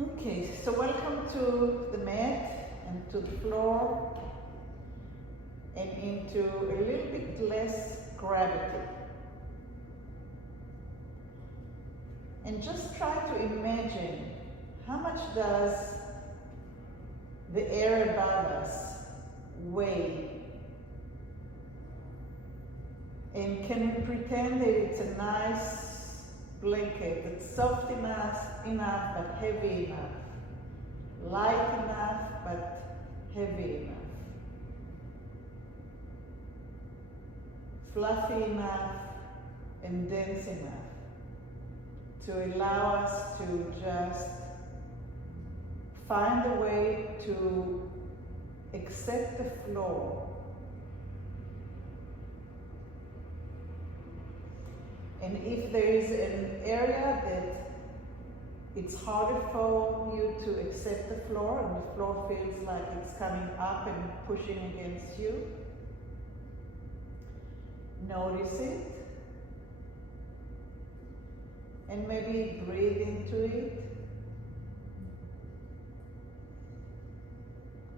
Okay, so welcome to the mat and to the floor and into a little bit less gravity. And just try to imagine how much does the air above us weigh? And can we pretend that it's a nice blanket that's soft enough but heavy enough, light enough but heavy enough, fluffy enough and dense enough to allow us to just find a way to accept the floor. And if there is an area that it's harder for you to accept the floor and the floor feels like it's coming up and pushing against you, notice it and maybe breathe into it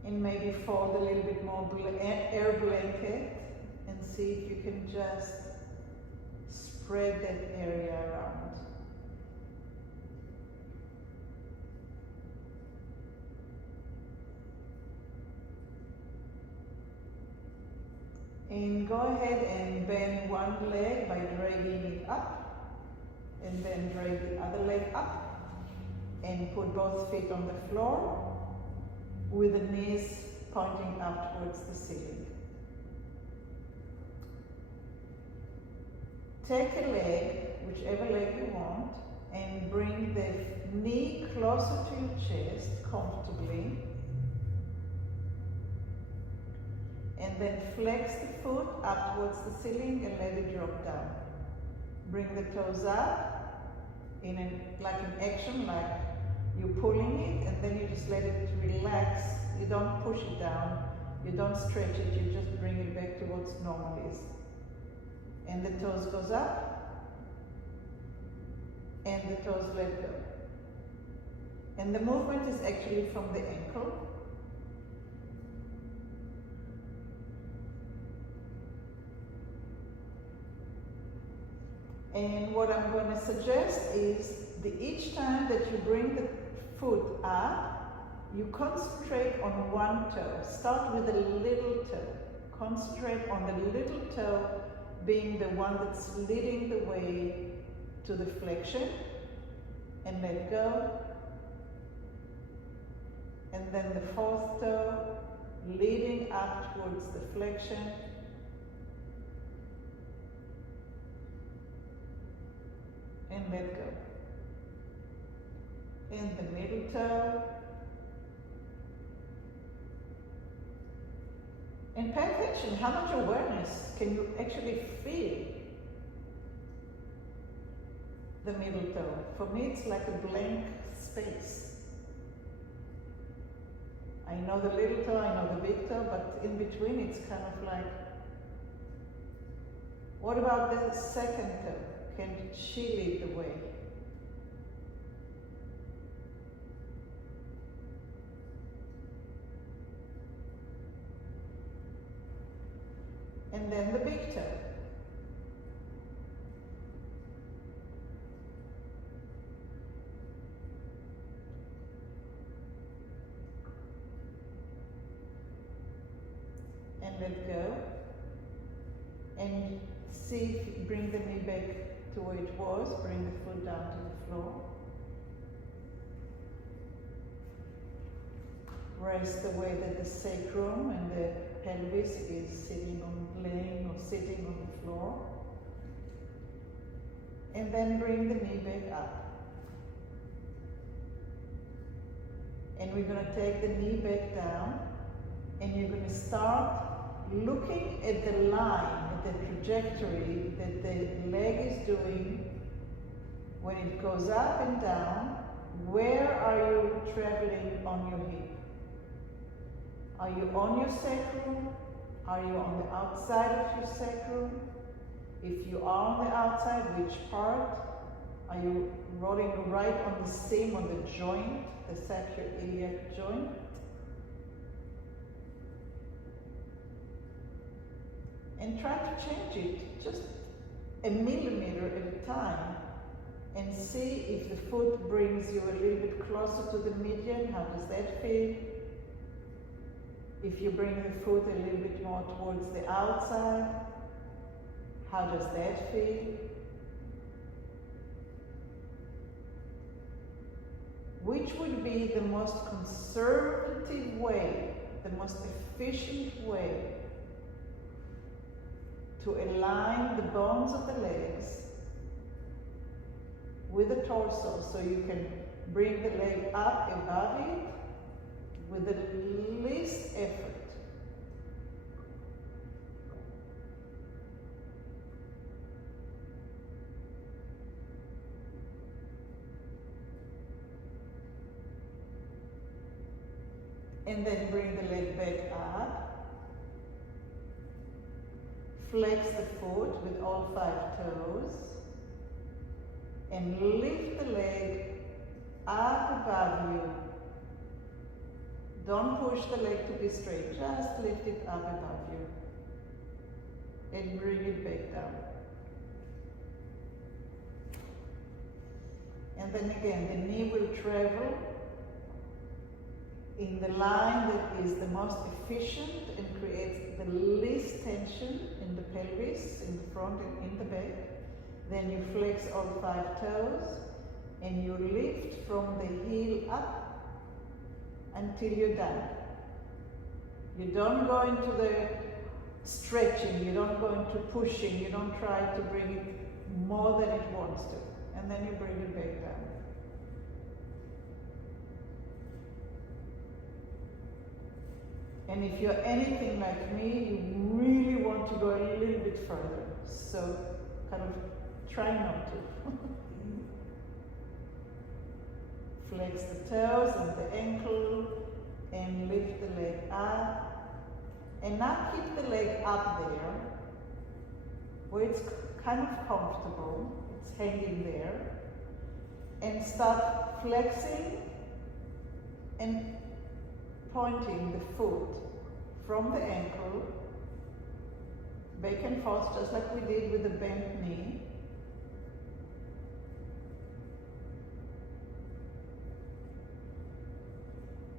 and maybe fold a little bit more air blanket and see if you can just spread that area around. And go ahead and bend one leg by dragging it up, and then drag the other leg up, and put both feet on the floor with the knees pointing up towards the ceiling. Take a leg, whichever leg you want, and bring the knee closer to your chest comfortably. And then flex the foot up towards the ceiling and let it drop down. Bring the toes up like an action, like you're pulling it, and then you just let it relax. You don't push it down, you don't stretch it, you just bring it back to what normal is. And the toes goes up, and the toes let go. And the movement is actually from the ankle. And what I'm going to suggest is each time that you bring the foot up, you concentrate on one toe. Start with the little toe. Concentrate on the little toe being the one that's leading the way to the flexion, and let go. And then the fourth toe leading up towards the flexion, and let go. And the middle toe. And pay attention, how much awareness can you actually feel the middle toe? For me, it's like a blank space. I know the little toe, I know the big toe, but in between it's kind of like, what about the second toe? Can she lead the way? And then the big toe. And let go. And see if you bring the knee back to where it was, bring the foot down to the floor. Rest the way that the sacrum and the pelvis is laying or sitting on the floor. And then bring the knee back up. And we're going to take the knee back down, and you're going to start looking at the line, at the trajectory that the leg is doing when it goes up and down. Where are you traveling on your hip? Are you on your sacrum? Are you on the outside of your sacrum? If you are on the outside, which part? Are you rolling right on the seam, on the joint, the sacroiliac joint? And try to change it just a millimeter at a time and see if the foot brings you a little bit closer to the median. How does that feel? If you bring the foot a little bit more towards the outside, how does that feel? Which would be the most conservative way, the most efficient way to align the bones of the legs with the torso, so you can bring the leg up above it with the least effort. And then bring the leg back up. Flex the foot with all 5 toes. And lift the leg up above you. Don't push the leg to be straight, just lift it up above you. And bring it back down. And then again, the knee will travel in the line that is the most efficient and creates the least tension in the pelvis, in the front and in the back. Then you flex all 5 toes and you lift from the heel up until you're done. You don't go into the stretching, you don't go into pushing, you don't try to bring it more than it wants to. And then you bring it back down. And if you're anything like me, you really want to go a little bit further. So kind of try not to. Flex the toes and the ankle and lift the leg up. And now keep the leg up there where it's kind of comfortable. It's hanging there. And start flexing and pointing the foot from the ankle back and forth, just like we did with the bent knee.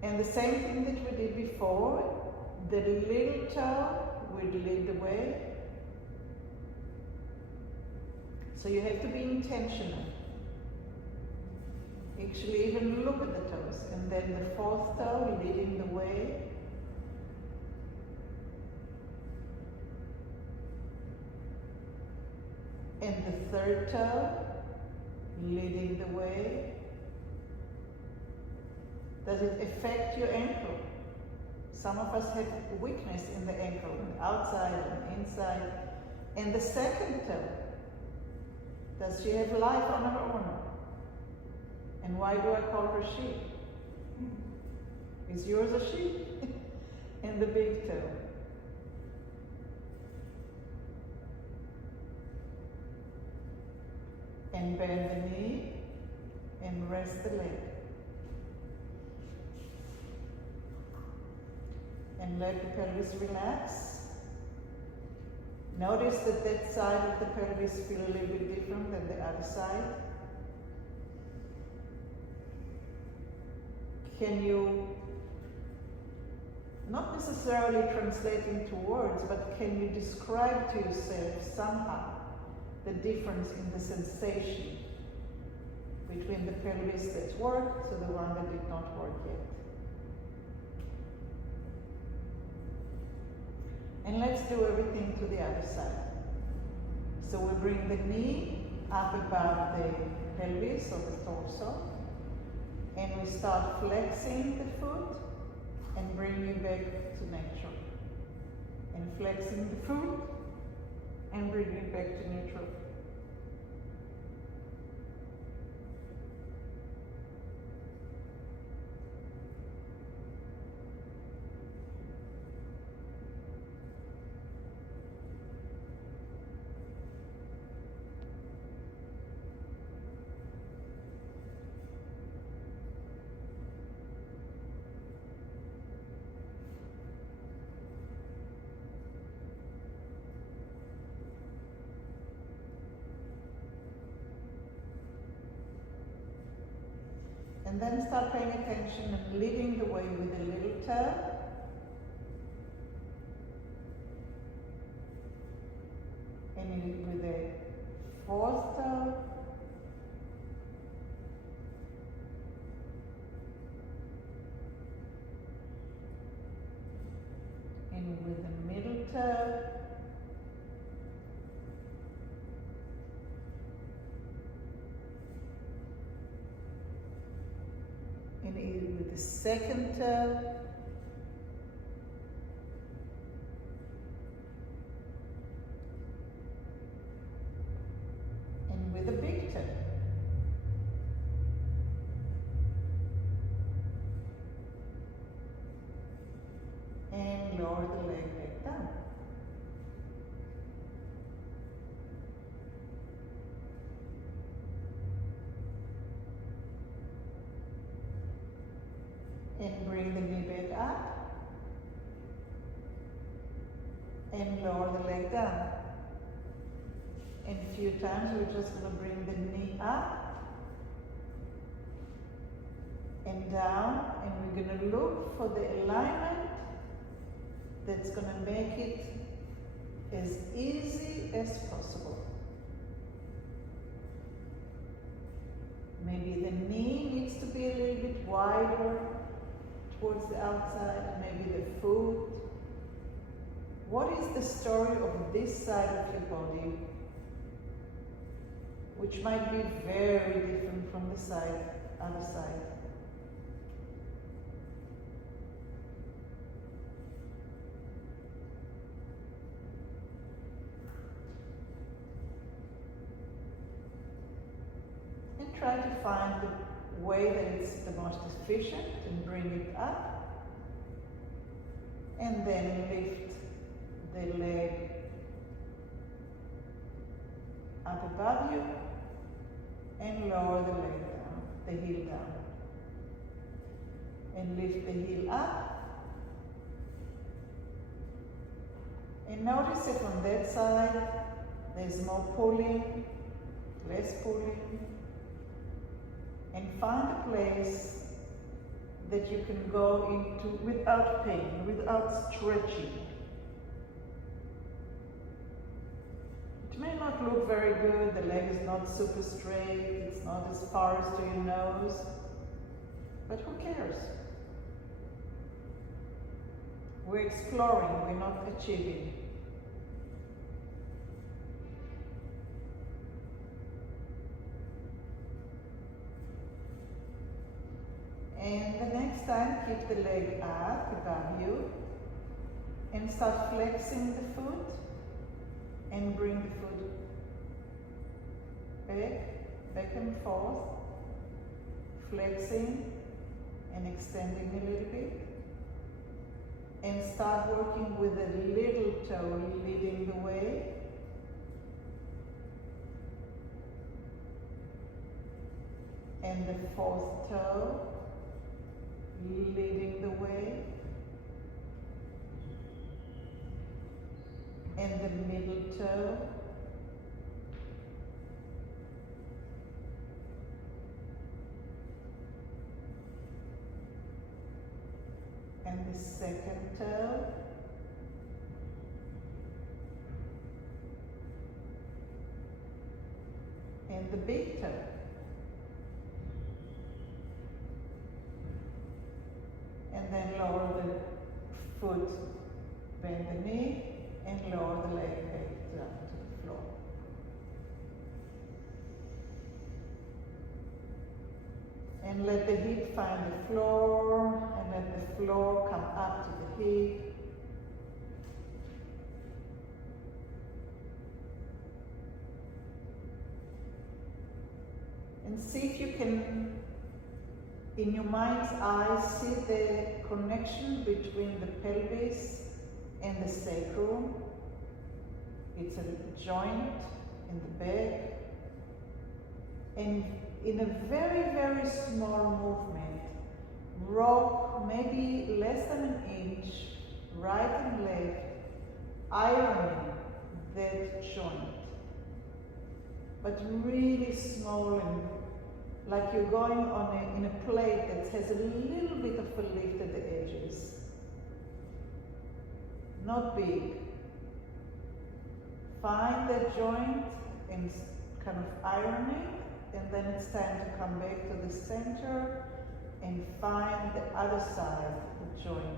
And the same thing that we did before, the little toe will lead the way. So you have to be intentional. Actually, even look at the toes, and then the 4th toe leading the way. And the 3rd toe leading the way. Does it affect your ankle? Some of us have weakness in the ankle, on the outside and inside. And the 2nd toe, does she have life on her own? And why do I call her she? Is yours a she? And the big toe. And bend the knee and rest the leg. And let the pelvis relax. Notice that that side of the pelvis feels a little bit different than the other side. Can you, not necessarily translate into words, but can you describe to yourself somehow the difference in the sensation between the pelvis that's worked to the one that did not work yet? And let's do everything to the other side. So we bring the knee up above the pelvis or the torso, and we start flexing the foot and bringing it back to neutral. And flexing the foot and bringing it back to neutral. And then start paying attention and leading the way with a little toe. And with a fourth toe. And with the middle toe. And with the second toe. And with the big toe. And lower the leg back down. And bring the knee back up. And lower the leg down. And a few times we're just going to bring the knee up and down, and we're going to look for the alignment that's going to make it as easy as possible. Maybe the knee needs to be a little bit wider towards the outside, maybe the foot. What is the story of this side of your body, which might be very different from the other side? And try to find the way that it's the most efficient and bring it up. And then lift the leg up above you and lower the leg down, the heel down. And lift the heel up. And notice if on that side there's more pulling, less pulling. And find a place that you can go into without pain, without stretching. It may not look very good, the leg is not super straight, it's not as far as to your nose, but who cares? We're exploring, we're not achieving. And the next time, keep the leg up above you and start flexing the foot and bring the foot back and forth, flexing and extending a little bit. And start working with a little toe leading the way. And the fourth toe leading the way, and the middle toe, and the second toe, and the big toe. And then lower the foot, bend the knee, and lower the leg back down to the floor. And let the hip find the floor, and let the floor come up to the hip. And see if you can, in your mind's eye, see the connection between the pelvis and the sacrum. It's a joint in the back. And in a very, very small movement, rock maybe less than an inch, right and left, ironing that joint. But really small and like you're going on in a plate that has a little bit of a lift at the edges. Not big. Find that joint and kind of iron it, and then it's time to come back to the center and find the other side of the joint.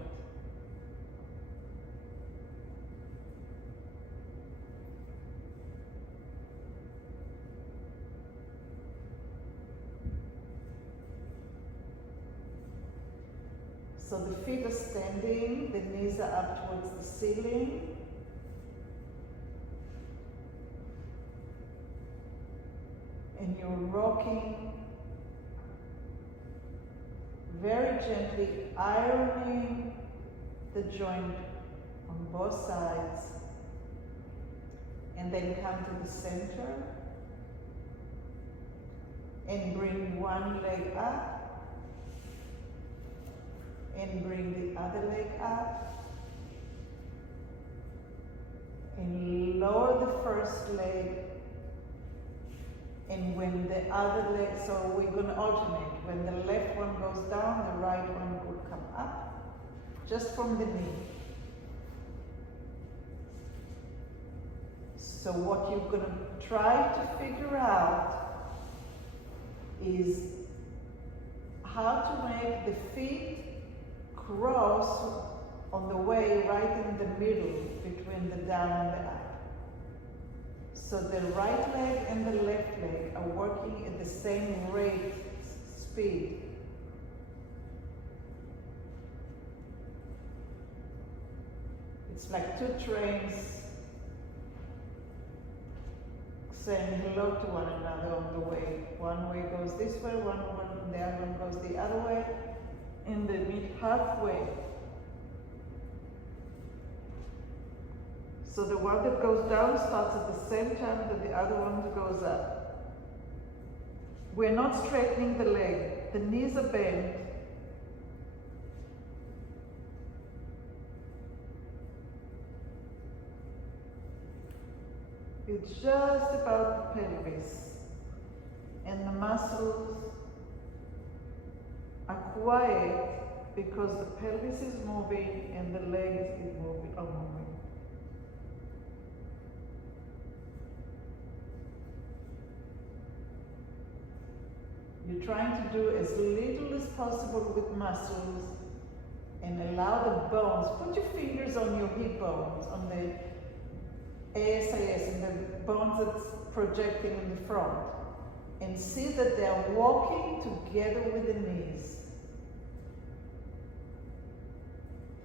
So the feet are standing, the knees are up towards the ceiling. And you're rocking, very gently ironing the joint on both sides. And then come to the center and bring one leg up. And bring the other leg up. And lower the first leg. And when the other leg, so we're going to alternate. When the left one goes down, the right one will come up. Just from the knee. So what you're going to try to figure out is how to make the feet cross on the way right in the middle between the down and the up. So the right leg and the left leg are working at the same rate, speed. It's like two trains saying hello to one another on the way. One way goes this way, the other one goes the other way. And they meet halfway. So the one that goes down starts at the same time that the other one goes up. We're not straightening the leg. The knees are bent. It's just about the pelvis. And the muscles are quiet because the pelvis is moving and the legs are moving. You're trying to do as little as possible with muscles and allow the bones. Put your fingers on your hip bones, on the ASIS and the bones that's projecting in the front, and see that they're walking together with the knees.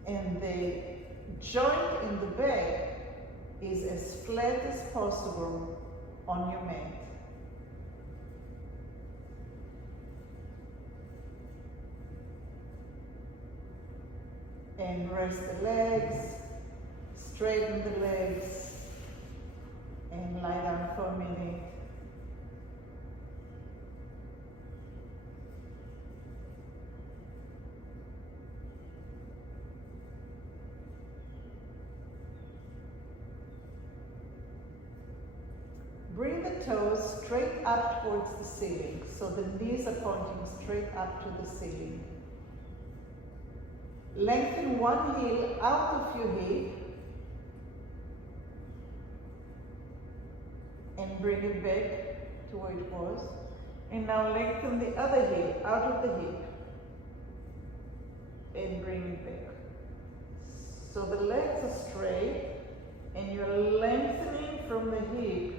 And the joint in the back is as flat as possible on your mat. And rest the legs, straighten the legs, and lie down for a minute. Bring the toes straight up towards the ceiling, so the knees are pointing straight up to the ceiling. Lengthen one heel out of your hip and bring it back to where it was. And now lengthen the other heel out of the hip and bring it back. So the legs are straight and you're lengthening from the hip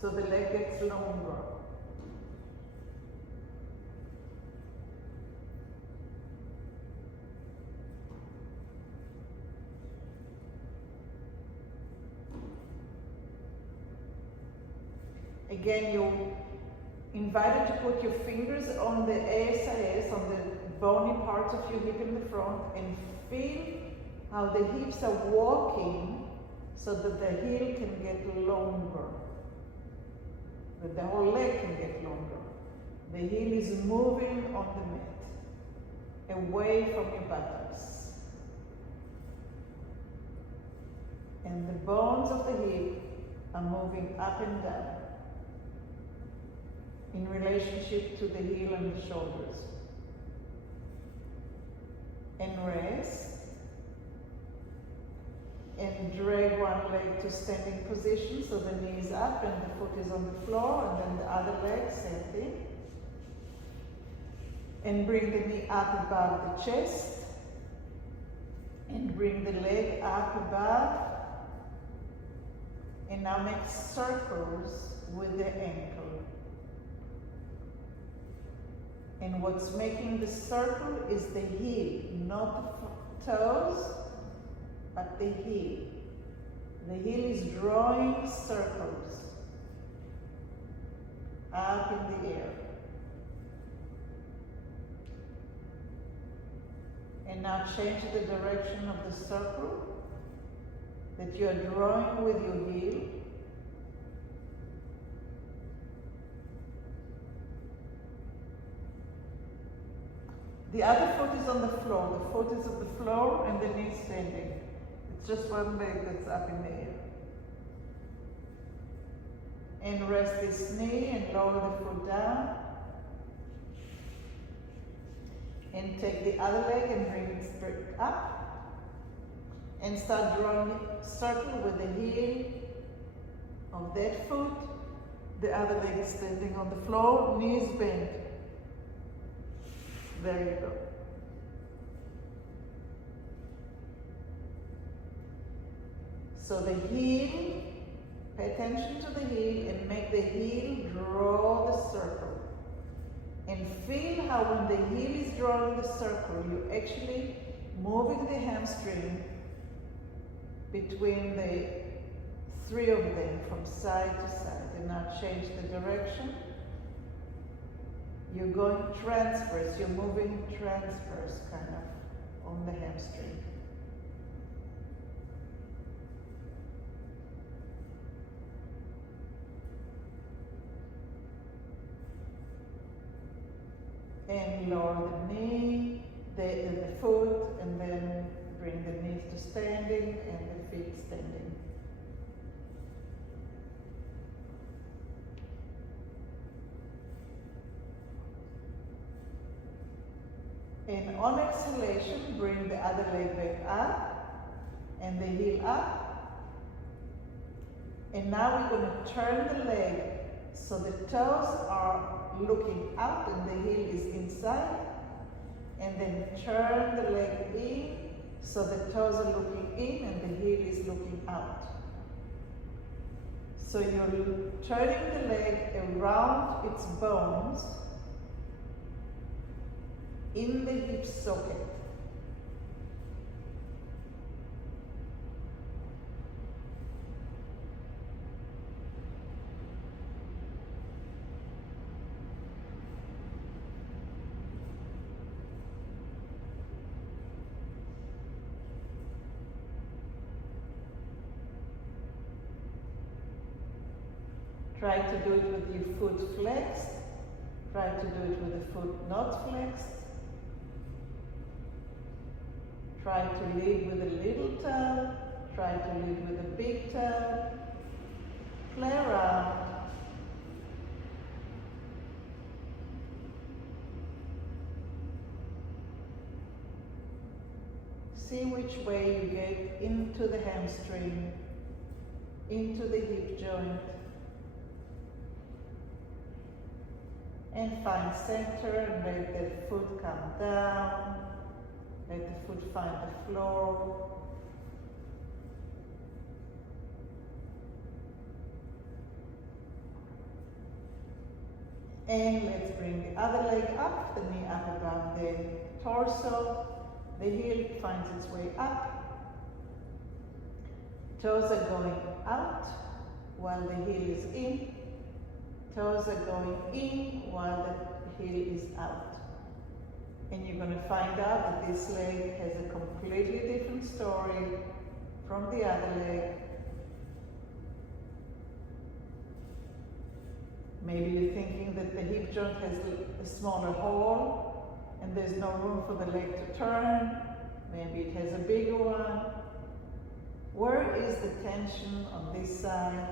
so the leg gets longer. Again, you're invited to put your fingers on the ASIS, on the bony parts of your hip in the front, and feel how the hips are walking so that the heel can get longer, that the whole leg can get longer. The heel is moving on the mat, away from your buttocks. And the bones of the hip are moving up and down. in relationship to the heel and the shoulders. And rest. And drag one leg to standing position, so the knee is up and the foot is on the floor, and then the other leg, same thing. And bring the knee up above the chest. And bring the leg up above. And now make circles with the ankle. And what's making the circle is the heel, not the toes, but the heel. The heel is drawing circles up in the air. And now change the direction of the circle that you are drawing with your heel. The other foot is on the floor. The foot is on the floor and the knee is standing. It's just one leg that's up in the air. And rest this knee and lower the foot down. And take the other leg and bring it straight up. And start drawing a circle with the heel of that foot. The other leg is standing on the floor, knees bent. There you go. So the heel, pay attention to the heel and make the heel draw the circle. And feel how when the heel is drawing the circle, you're actually moving the hamstring between the three of them from side to side. And now change the direction. You're going transverse, you're moving transverse kind of on the hamstring. And lower the knee, the foot, and then bring the knees to standing and the feet standing. And on exhalation, bring the other leg back up and the heel up. And now we're going to turn the leg so the toes are looking out and the heel is inside. And then turn the leg in so the toes are looking in and the heel is looking out. So you're turning the leg around its bones in the hip socket. Try to do it with your foot flexed. Try to do it with the foot not flexed. Try to lead with a little toe. Try to lead with a big toe. Play around. See which way you get into the hamstring, into the hip joint. And find center and let the foot come down. Let the foot find the floor. And let's bring the other leg up, the knee up above the torso. The heel finds its way up. Toes are going out while the heel is in. Toes are going in while the heel is out. And you're going to find out that this leg has a completely different story from the other leg. Maybe you're thinking that the hip joint has a smaller hole and there's no room for the leg to turn. Maybe it has a bigger one. Where is the tension on this side,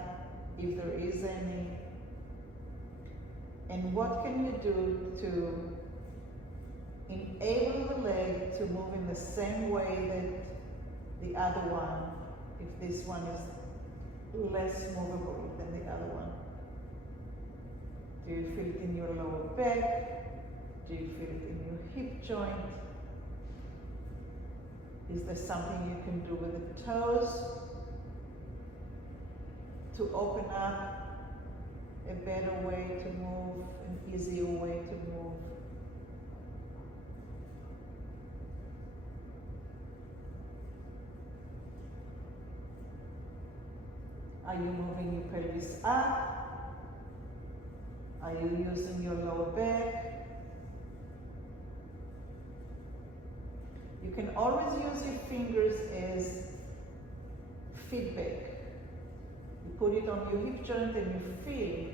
if there is any? And what can you do to enable the leg to move in the same way that the other one, if this one is less movable than the other one? Do you feel it in your lower back? Do you feel it in your hip joint? Is there something you can do with the toes to open up a better way to move, an easier way to move? Are you moving your pelvis up? Are you using your lower back? You can always use your fingers as feedback. You put it on your hip joint and you feel.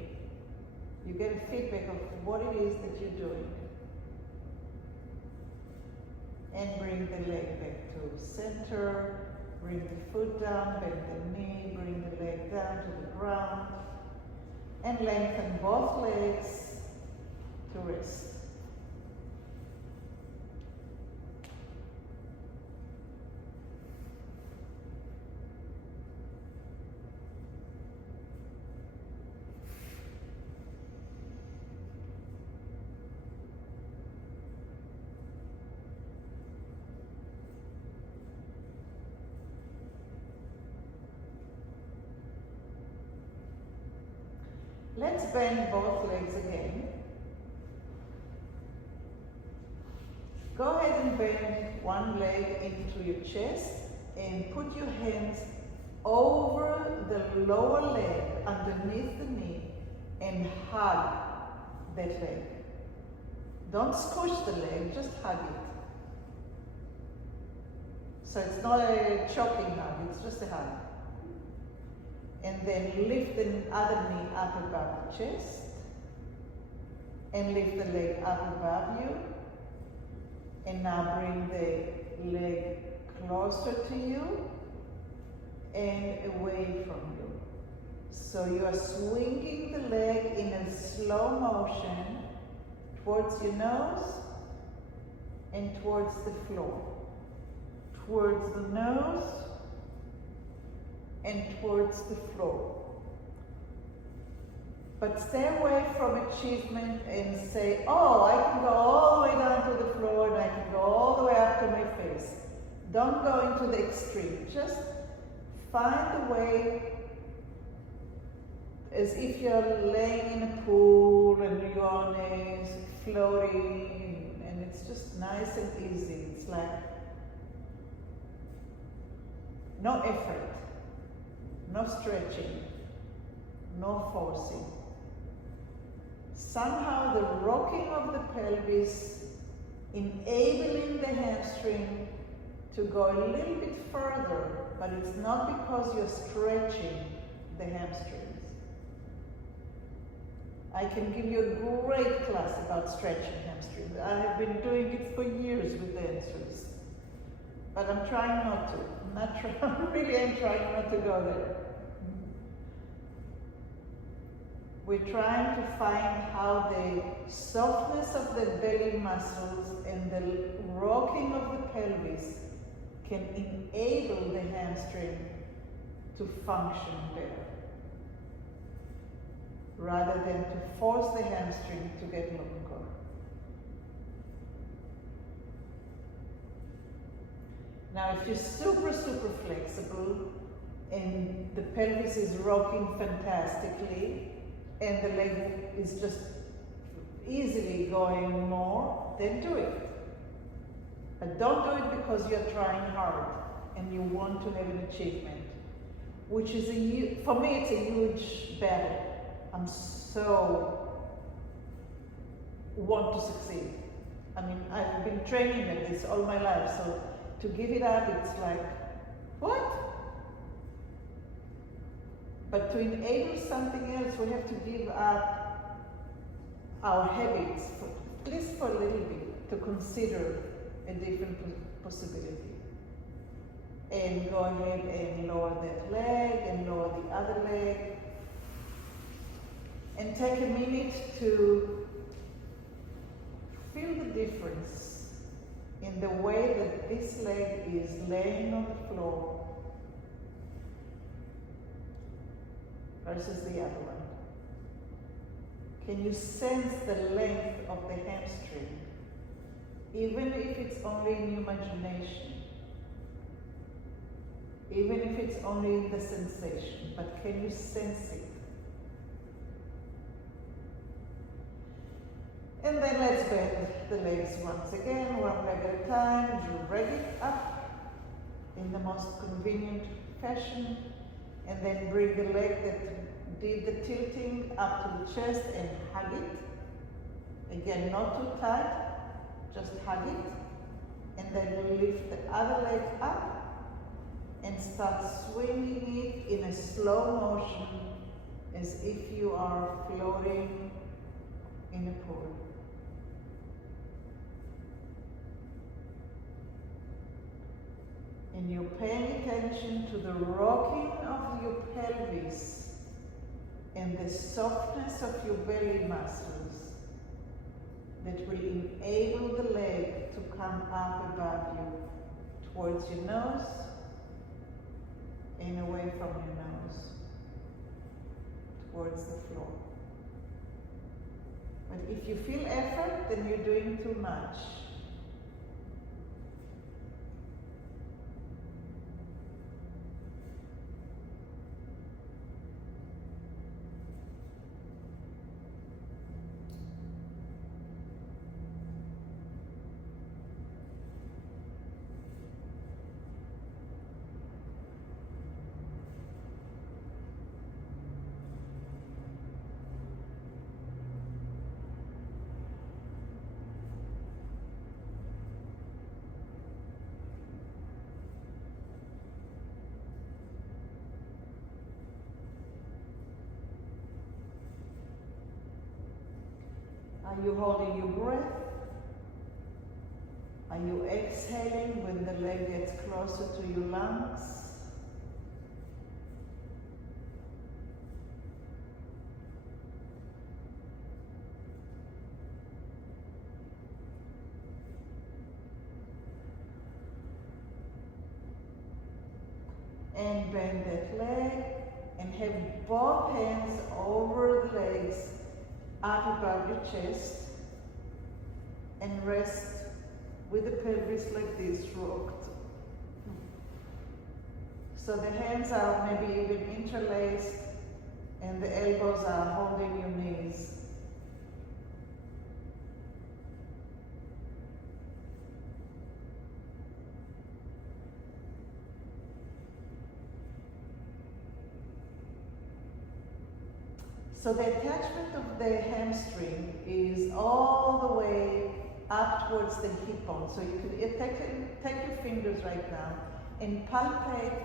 You get a feedback of what it is that you're doing. And bring the leg back to center. Bring the foot down, bend the knee, bring the leg down to the ground. And lengthen both legs to rest. Let's bend both legs again. Go ahead and bend one leg into your chest and put your hands over the lower leg underneath the knee and hug that leg. Don't squish the leg, just hug it. So it's not a choking hug, it's just a hug. And then lift the other knee up above the chest. And lift the leg up above you. And now bring the leg closer to you and away from you. So you are swinging the leg in a slow motion towards your nose and towards the floor. Towards the nose and towards the floor. But stay away from achievement and say, oh, I can go all the way down to the floor and I can go all the way up to my face. Don't go into the extreme. Just find a way as if you're laying in a pool and you're on a floating and it's just nice and easy. It's like no effort. No stretching, no forcing. Somehow the rocking of the pelvis, enabling the hamstring to go a little bit further, but it's not because you're stretching the hamstrings. I can give you a great class about stretching hamstrings. I have been doing it for years with dancers, but I'm trying not to. Really am trying not to go there. We're trying to find how the softness of the belly muscles and the rocking of the pelvis can enable the hamstring to function better, rather than to force the hamstring to get longer. Now, if you're super flexible and the pelvis is rocking fantastically and the leg is just easily going more, then do it. But don't do it because you're trying hard and you want to have an achievement, which is for me, it's a huge battle. I'm so want to succeed. I mean, I've been training at this all my life, so to give it up, it's like, what? But to enable something else, we have to give up our habits, at least for a little bit, to consider a different possibility. And go ahead and lower that leg, and lower the other leg. And take a minute to feel the difference in the way that this leg is laying on the floor versus the other one. Can you sense the length of the hamstring, even if it's only in your imagination, even if it's only in the sensation, but can you sense it? And then let's bend the legs once again, one leg at a time, drag it up in the most convenient fashion, and then bring the leg that did the tilting up to the chest and hug it. Again, not too tight, just hug it. And then lift the other leg up and start swinging it in a slow motion as if you are floating in a pool. And you're paying attention to the rocking of your pelvis and the softness of your belly muscles that will enable the leg to come up above you towards your nose and away from your nose towards the floor. But if you feel effort, then you're doing too much. Are you holding your breath? Are you exhaling when the leg gets closer to your lungs? And bend that leg and have both hands over the legs up above your chest and rest with the pelvis like this, rocked. So the hands are maybe even interlaced and the elbows are holding your knees. So the attachment of the hamstring is all the way up towards the hip bone. So you can take your fingers right now and palpate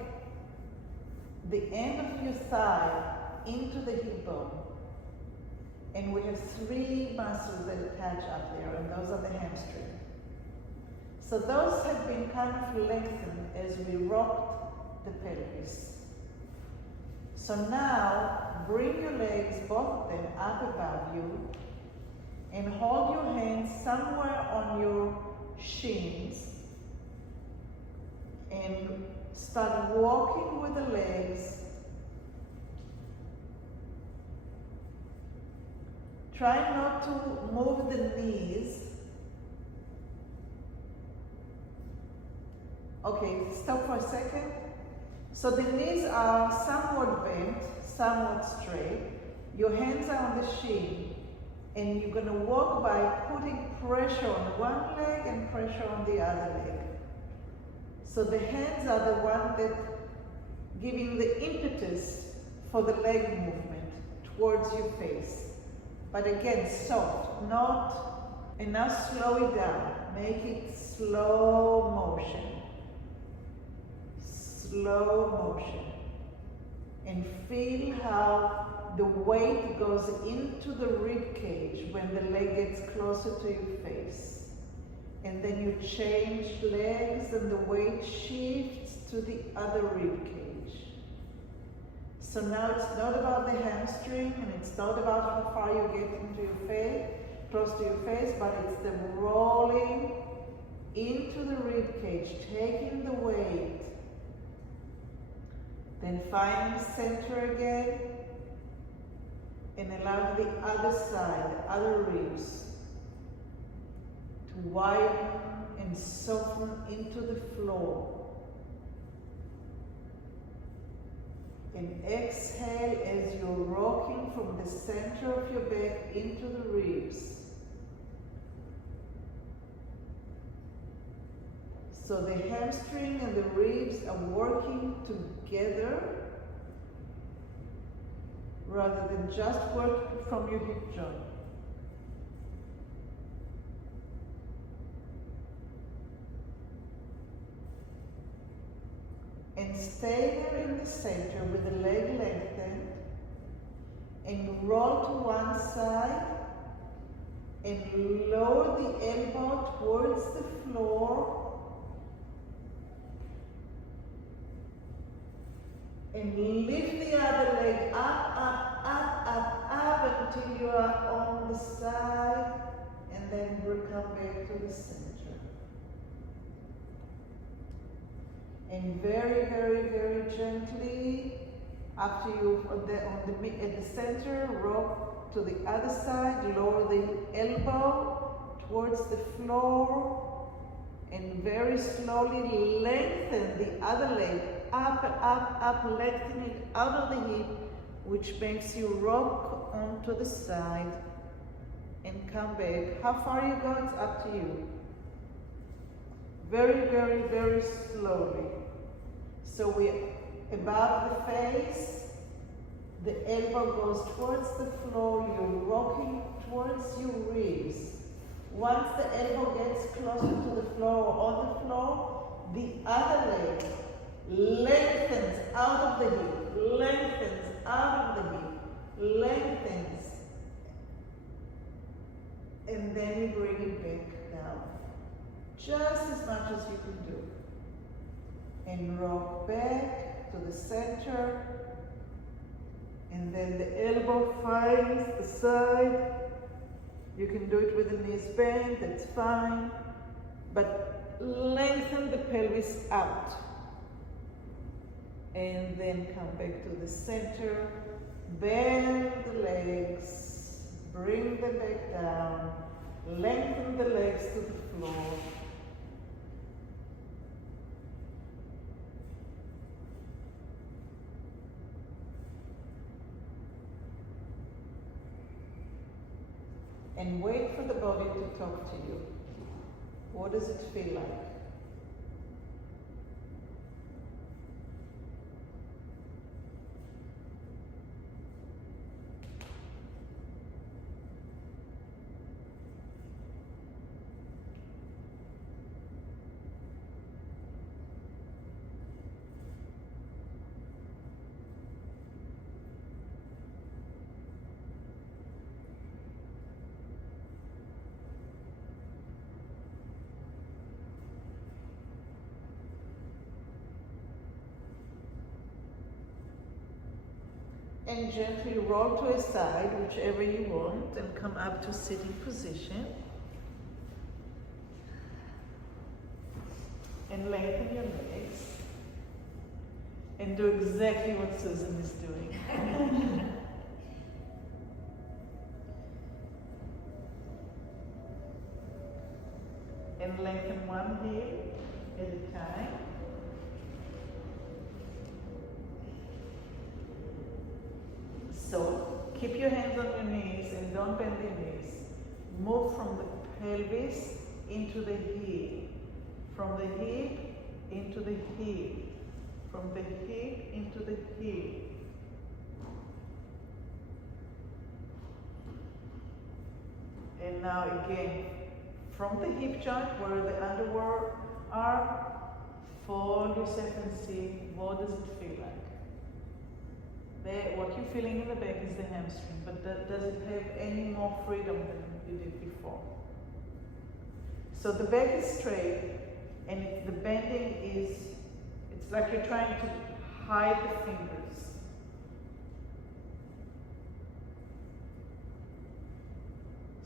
the end of your thigh into the hip bone. And we have three muscles that attach up there, and those are the hamstring. So those have been kind of lengthened as we rocked the pelvis. So now, bring your legs, both of them, up above you and hold your hands somewhere on your shins and start walking with the legs. Try not to move the knees. Okay, stop for a second. So the knees are somewhat bent, somewhat straight. Your hands are on the shin, and you're going to walk by putting pressure on one leg and pressure on the other leg. So the hands are the one that giving the impetus for the leg movement towards your face. But again, soft, not, and now slow it down. Make it slow motion. Slow motion, and feel how the weight goes into the rib cage when the leg gets closer to your face, and then you change legs and the weight shifts to the other rib cage. So now it's not about the hamstring, and it's not about how far you get into your face, close to your face, but it's the rolling into the rib cage, taking the weight. Then find the center again, and allow the other side, the other ribs, to widen and soften into the floor. And exhale as you're rocking from the center of your back into the ribs. So the hamstring and the ribs are working together rather than just working from your hip joint. And stay there in the center with the leg lengthened, and roll to one side and lower the elbow towards the floor, and lift the other leg up, up, up, up, up until you are on the side, and then come back to the center. And very, very, very gently, after you at the center, rock to the other side, lower the elbow towards the floor, and very slowly lengthen the other leg up, up, up, lengthen it out of the hip, which makes you rock onto the side and come back. How far you go, it's up to you. Very, very, very slowly. So we're above the face, the elbow goes towards the floor, you're rocking towards your ribs. Once the elbow gets closer to the floor or on the floor, the other leg lengthens out of the hip, lengthens out of the hip, lengthens, and then you bring it back down. Just as much as you can do. And rock back to the center, and then the elbow finds the side. You can do it with the knees bent, that's fine, but lengthen the pelvis out. And then come back to the center, bend the legs, bring them back down, lengthen the legs to the floor. And wait for the body to talk to you. What does it feel like? And gently roll to a side, whichever you want, and come up to sitting position. And lengthen your legs. And do exactly what Susan is doing. And lengthen one hip at a time. So keep your hands on your knees and don't bend your knees. Move from the pelvis into the hip. From the hip into the hip. From the hip into the hip. And now again, from the hip joint where the underwear are, fold yourself and see what does it feel like. There, what you're feeling in the back is the hamstring, but does it have any more freedom than you did before? So the back is straight, and the bending is, it's like you're trying to hide the fingers.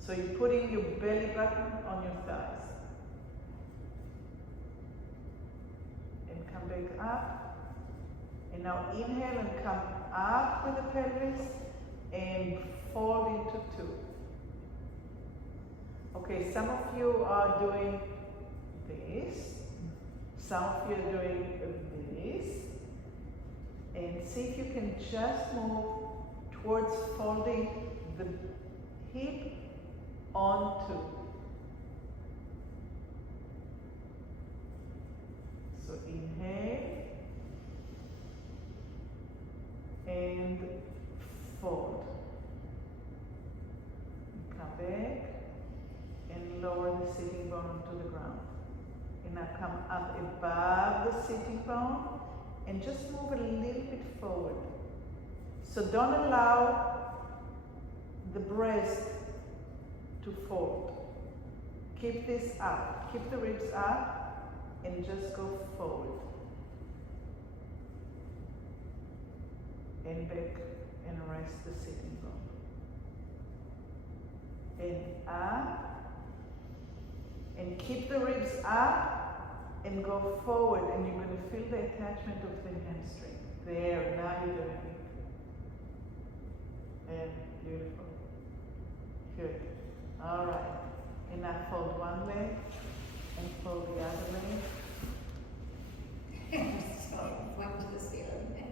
So you're putting your belly button on your thighs. And come back up. And now inhale and come up with the pelvis and fold into two. Okay, some of you are doing this. Some of you are doing this. And see if you can just move towards folding the hip onto. So inhale and fold. Come back and lower the sitting bone to the ground. And now come up above the sitting bone and just move a little bit forward. So don't allow the breast to fold. Keep this up. Keep the ribs up and just go forward. And back and rest the sitting bone. And up. And keep the ribs up and go forward, and you're going to feel the attachment of the hamstring. There, now you're doing it. And beautiful. Good. All right. And now fold one leg and fold the other leg. So, one to the ceiling.